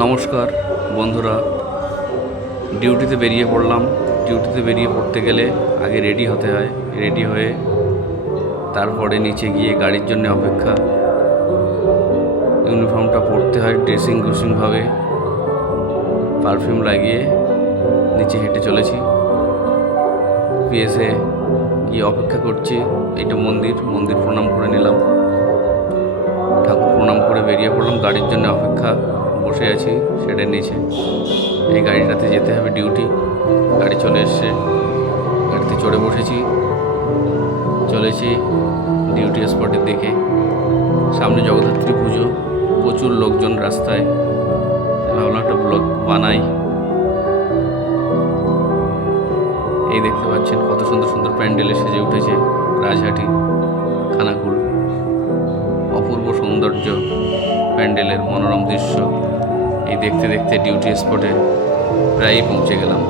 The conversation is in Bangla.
নমস্কার বন্ধুরা, ডিউটিতে বেরিয়ে পড়লাম। ডিউটিতে বেরিয়ে পড়তে গেলে আগে রেডি হতে হয়। রেডি হয়ে তারপরে নিচে গিয়ে গাড়ির জন্য অপেক্ষা। ইউনিফর্মটা পরতে হয় ড্রেসিংভাবে, পারফিউম লাগিয়ে নিচে হেঁটে চলেছি। পিএসে গিয়ে অপেক্ষা করছি। এইটা মন্দির প্রণাম করে নিলাম, ঠাকুর প্রণাম করে বেরিয়ে পড়লাম। গাড়ির জন্য অপেক্ষা, বসে আছি সেটার নিচে। এই গাড়িটাতে যেতে হবে ডিউটি। গাড়ি চলে এসছে, গাড়িতে চড়ে বসেছি, চলেছি ডিউটি স্পটের দিকে। সামনে জগদ্ধাত্রী পুজো, প্রচুর লোকজন রাস্তায়। ভাবলাম একটা ব্লগ বানাই। এই দেখতে পাচ্ছেন কত সুন্দর সুন্দর প্যান্ডেলে সেজে উঠেছে রাজহাটি, খানাকুল। অপূর্ব সৌন্দর্য প্যান্ডেলের, মনোরম দৃশ্য। এই দেখতে দেখতে ডিউটি স্পটে প্রায়ই পৌঁছে গেলাম।